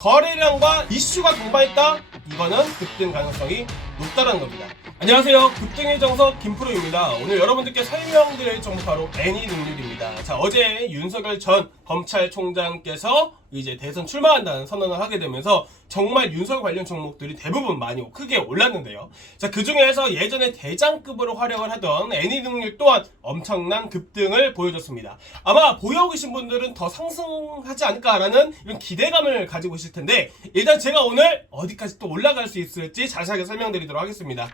거래량과 이슈가 동반했다? 이거는 급등 가능성이 높다는 겁니다. 안녕하세요. 급등의 정석 김프로입니다. 오늘 여러분들께 설명드릴 정보 바로 애니능률입니다. 자, 어제 윤석열 전 검찰총장께서 이제 대선 출마한다는 선언을 하게 되면서 정말 윤석열 관련 종목들이 대부분 많이 크게 올랐는데요. 자, 그 중에서 예전에 대장급으로 활약을 하던 애니능률 또한 엄청난 급등을 보여줬습니다. 아마 보유하고 계신 분들은 더 상승하지 않을까라는 이런 기대감을 가지고 있을 텐데, 일단 제가 오늘 어디까지 또 올라갈 수 있을지 자세하게 설명드리도록 하겠습니다.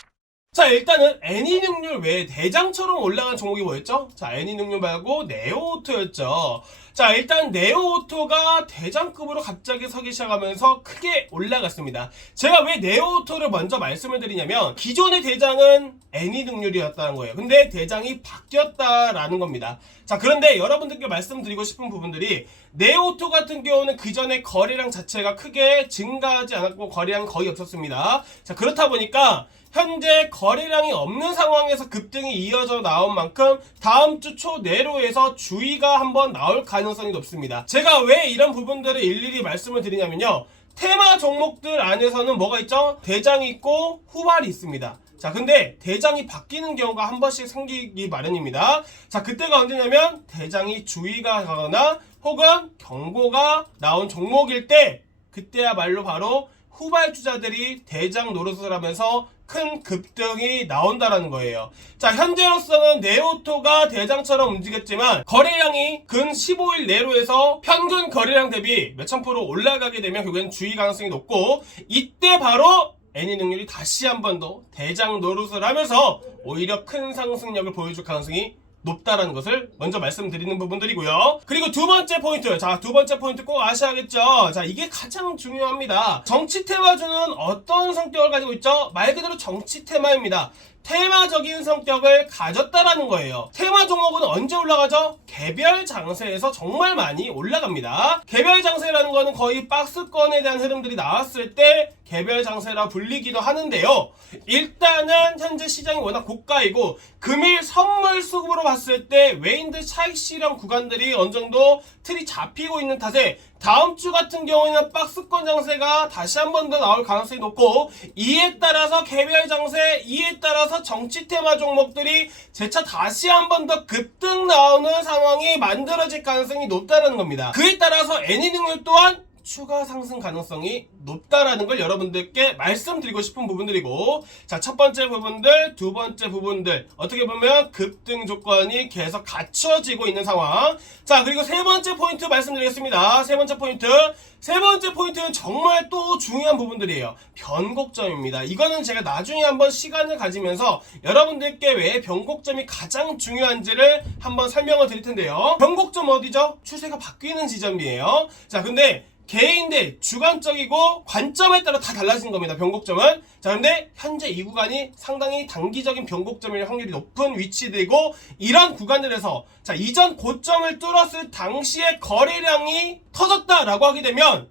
자, 일단은 애니능률 외에 대장처럼 올라간 종목이 뭐였죠? 자, 애니능률 말고 네오오토였죠. 자, 일단 네오오토가 대장급으로 갑자기 서기 시작하면서 크게 올라갔습니다. 제가 왜 네오오토를 먼저 말씀을 드리냐면, 기존의 대장은 애니능률이었다는 거예요. 근데 대장이 바뀌었다라는 겁니다. 자, 그런데 여러분들께 말씀드리고 싶은 부분들이, 네오오토 같은 경우는 그 전에 거래량 자체가 크게 증가하지 않았고 거래량이 거의 없었습니다. 자, 그렇다 보니까 현재 거래량이 없는 상황에서 급등이 이어져 나온 만큼 다음 주 초 내로에서 주의가 한번 나올 가능성이 높습니다. 제가 왜 이런 부분들을 일일이 말씀을 드리냐면요, 테마 종목들 안에서는 뭐가 있죠? 대장이 있고 후발이 있습니다. 자, 근데 대장이 바뀌는 경우가 한 번씩 생기기 마련입니다. 자, 그때가 언제냐면 대장이 주의가 가거나 혹은 경고가 나온 종목일 때, 그때야말로 바로 후발주자들이 대장 노릇을 하면서 큰 급등이 나온다라는 거예요. 자, 현재로서는 네오토가 대장처럼 움직였지만 거래량이 근 15일 내로에서 평균 거래량 대비 몇천 프로 올라가게 되면 결국엔 주의 가능성이 높고, 이때 바로 애니능률이 다시 한 번 더 대장 노릇을 하면서 오히려 큰 상승력을 보여줄 가능성이 높다라는 것을 먼저 말씀드리는 부분들이고요. 그리고 두 번째 포인트. 자, 두 번째 포인트 꼭 아셔야겠죠. 자, 이게 가장 중요합니다. 정치 테마주는 어떤 성격을 가지고 있죠? 말 그대로 정치 테마입니다. 테마적인 성격을 가졌다라는 거예요. 테마 종목은 언제 올라가죠? 개별 장세에서 정말 많이 올라갑니다. 개별 장세라는 거는 거의 박스권에 대한 흐름들이 나왔을 때 개별 장세라 불리기도 하는데요. 일단은 현재 시장이 워낙 고가이고 금일 선물 수급으로 봤을 때 외인들 차익 실현 구간들이 어느 정도 틀이 잡히고 있는 탓에 다음 주 같은 경우에는 박스권 장세가 다시 한 번 더 나올 가능성이 높고, 이에 따라서 개별 장세, 이에 따라서 정치 테마 종목들이 재차 다시 한 번 더 급등 나오는 상황이 만들어질 가능성이 높다는 겁니다. 그에 따라서 애니능률 또한 추가 상승 가능성이 높다라는 걸 여러분들께 말씀드리고 싶은 부분들이고, 자, 첫 번째 부분들, 두 번째 부분들, 어떻게 보면 급등 조건이 계속 갖춰지고 있는 상황. 자, 그리고 세 번째 포인트 말씀드리겠습니다. 세 번째 포인트는 정말 또 중요한 부분들이에요. 변곡점입니다. 이거는 제가 나중에 한번 시간을 가지면서 여러분들께 왜 변곡점이 가장 중요한지를 한번 설명을 드릴 텐데요. 변곡점 어디죠? 추세가 바뀌는 지점이에요. 자, 근데 개인들 주관적이고 관점에 따라 다 달라진 겁니다. 변곡점은. 자, 근데 현재 이 구간이 상당히 단기적인 변곡점일 확률이 높은 위치되고, 이런 구간들에서 자, 이전 고점을 뚫었을 당시에 거래량이 터졌다라고 하게 되면,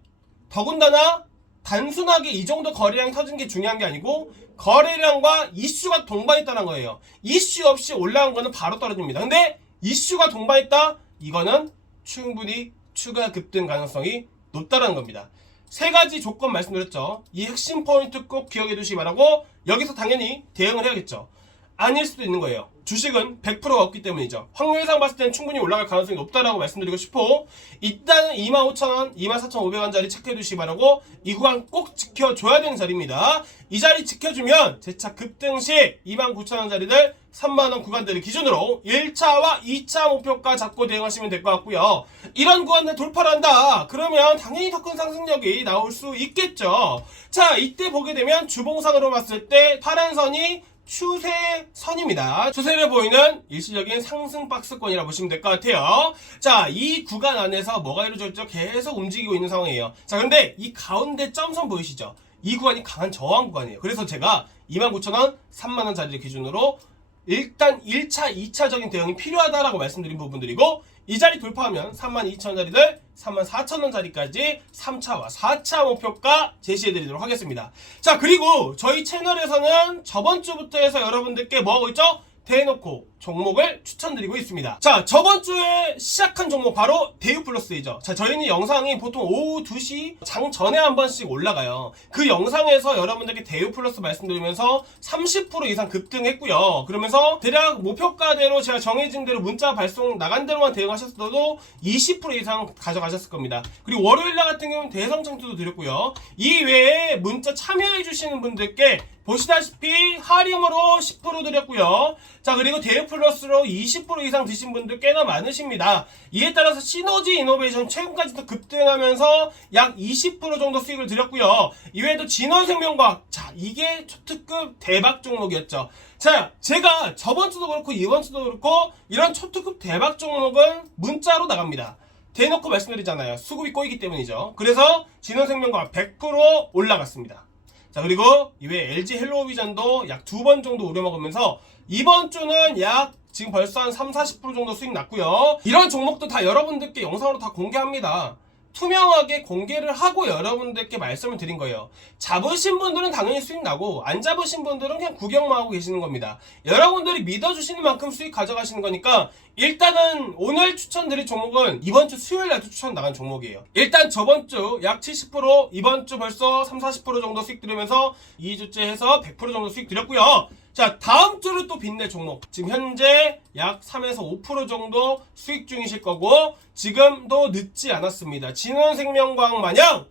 더군다나 단순하게 이 정도 거래량이 터진 게 중요한 게 아니고 거래량과 이슈가 동반했다는 거예요. 이슈 없이 올라간 거는 바로 떨어집니다. 근데 이슈가 동반했다? 이거는 충분히 추가 급등 가능성이 높다라는 겁니다. 세 가지 조건 말씀드렸죠. 이 핵심 포인트 꼭 기억해 두시기 바라고, 여기서 당연히 대응을 해야겠죠. 아닐 수도 있는 거예요. 주식은 100%가 없기 때문이죠. 확률상 봤을 때는 충분히 올라갈 가능성이 높다라고 말씀드리고 싶고, 일단은 25,000원, 24,500원짜리 체크해 두시기 바라고, 이 구간 꼭 지켜줘야 되는 자리입니다. 이 자리 지켜주면 재차 급등 시 29,000원짜리들 3만원 구간들을 기준으로 1차와 2차 목표가 잡고 대응하시면 될 것 같고요. 이런 구간을 돌파를 한다 그러면 당연히 더 큰 상승력이 나올 수 있겠죠. 자, 이때 보게 되면 주봉상으로 봤을 때 파란 선이 추세선입니다. 추세를 보이는 일시적인 상승 박스권이라 보시면 될 것 같아요. 자, 이 구간 안에서 뭐가 이루어졌죠? 계속 움직이고 있는 상황이에요. 자, 근데 이 가운데 점선 보이시죠? 이 구간이 강한 저항 구간이에요. 그래서 제가 29,000원, 3만원 자리를 기준으로 일단 1차, 2차적인 대응이 필요하다라고 말씀드린 부분들이고, 이 자리 돌파하면 32,000원짜리들 34,000원짜리까지 3차와 4차 목표가 제시해드리도록 하겠습니다. 자, 그리고 저희 채널에서는 저번 주부터 해서 여러분들께 뭐하고 있죠? 대놓고 종목을 추천드리고 있습니다. 자, 저번 주에 시작한 종목 바로 대유플러스이죠. 자, 저희는 영상이 보통 오후 2시 장 전에 한 번씩 올라가요. 그 영상에서 여러분들께 대유플러스 말씀드리면서 30% 이상 급등했고요. 그러면서 대략 목표가대로 제가 정해진 대로 문자 발송 나간 대로만 대응하셨어도 20% 이상 가져가셨을 겁니다. 그리고 월요일날 같은 경우는 대성장투도 드렸고요. 이 외에 문자 참여해주시는 분들께 보시다시피 할인으로 10% 드렸고요. 자, 그리고 대유플러스로 20% 이상 드신 분들 꽤나 많으십니다. 이에 따라서 시너지 이노베이션 최근까지도 급등하면서 약 20% 정도 수익을 드렸고요. 이외에도 진원생명과학, 자, 이게 초특급 대박 종목이었죠. 자, 제가 저번 주도 그렇고 이번 주도 그렇고 이런 초특급 대박 종목은 문자로 나갑니다. 대놓고 말씀드리잖아요. 수급이 꼬이기 때문이죠. 그래서 진원생명과학 100% 올라갔습니다. 자, 그리고 이외에 LG 헬로우비전도 약 2번 정도 우려먹으면서 이번 주는 약 지금 벌써 한 30-40% 정도 수익 났고요. 이런 종목도 다 여러분들께 영상으로 다 공개합니다. 투명하게 공개를 하고 여러분들께 말씀을 드린 거예요. 잡으신 분들은 당연히 수익 나고 안 잡으신 분들은 그냥 구경만 하고 계시는 겁니다. 여러분들이 믿어주시는 만큼 수익 가져가시는 거니까 일단은 오늘 추천드릴 종목은 이번 주 수요일 날도 추천 나간 종목이에요. 일단 저번 주 약 70%, 이번 주 벌써 30-40% 정도 수익 들으면서 2주째 해서 100% 정도 수익 드렸고요. 자, 다음 주를 또 빛낼 종목. 지금 현재 약 3에서 5% 정도 수익 중이실 거고 지금도 늦지 않았습니다. 진원생명과학 마냥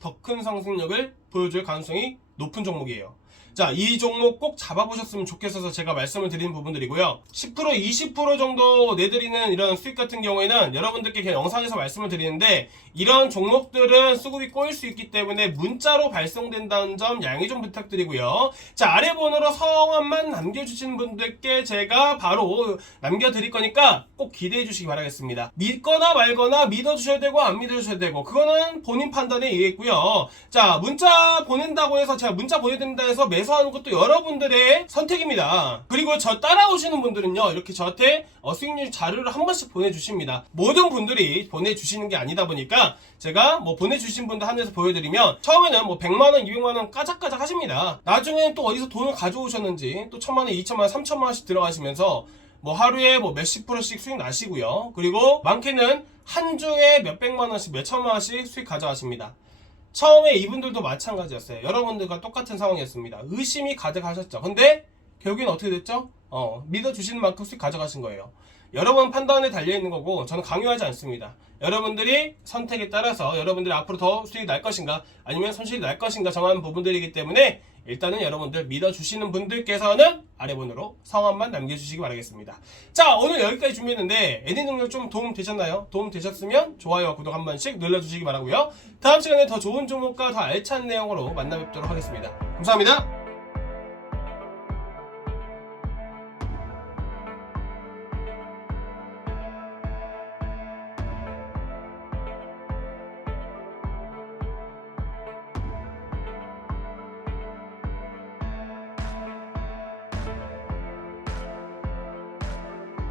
더 큰 상승력을 보여줄 가능성이 높은 종목이에요. 자, 이 종목 꼭 잡아보셨으면 좋겠어서 제가 말씀을 드리는 부분들이고요. 10%, 20% 정도 내드리는 이런 수익 같은 경우에는 여러분들께 그냥 영상에서 말씀을 드리는데 이런 종목들은 수급이 꼬일 수 있기 때문에 문자로 발송된다는 점 양해 좀 부탁드리고요. 자, 아래 번호로 성함만 남겨주시는 분들께 제가 바로 남겨드릴 거니까 꼭 기대해 주시기 바라겠습니다. 믿거나 말거나 믿어주셔야 되고 안 믿어주셔야 되고 그거는 본인 판단에 의했고요. 자, 문자 보낸다고 해서 제가 문자 보내드린다 해서 매수하는 것도 여러분들의 선택입니다. 그리고 저 따라오시는 분들은요, 이렇게 저한테 수익률 자료를 한 번씩 보내주십니다. 모든 분들이 보내주시는 게 아니다 보니까 제가 뭐 보내주신 분들 한해서 보여드리면 처음에는 뭐 100만원, 200만원 까작까작 하십니다. 나중에는 또 어디서 돈을 가져오셨는지 또 1000만원, 2000만원, 3000만원씩 들어가시면서 뭐 하루에 뭐 몇십 프로씩 수익 나시고요. 그리고 많게는 한 주에 몇백만원씩, 몇천만원씩 수익 가져가십니다. 처음에 이분들도 마찬가지였어요. 여러분들과 똑같은 상황이었습니다. 의심이 가득하셨죠. 근데 결국엔 어떻게 됐죠? 믿어주시는 만큼 수익 가져가신 거예요. 여러분 판단에 달려있는 거고 저는 강요하지 않습니다. 여러분들이 선택에 따라서 여러분들이 앞으로 더 수익이 날 것인가 아니면 손실이 날 것인가 정하는 부분들이기 때문에 일단은 여러분들 믿어주시는 분들께서는 아래 번호로 성함만 남겨주시기 바라겠습니다. 자, 오늘 여기까지 준비했는데 애니 능력 좀 도움 되셨나요? 도움 되셨으면 좋아요와 구독 한 번씩 눌러주시기 바라고요. 다음 시간에 더 좋은 종목과 더 알찬 내용으로 만나 뵙도록 하겠습니다. 감사합니다.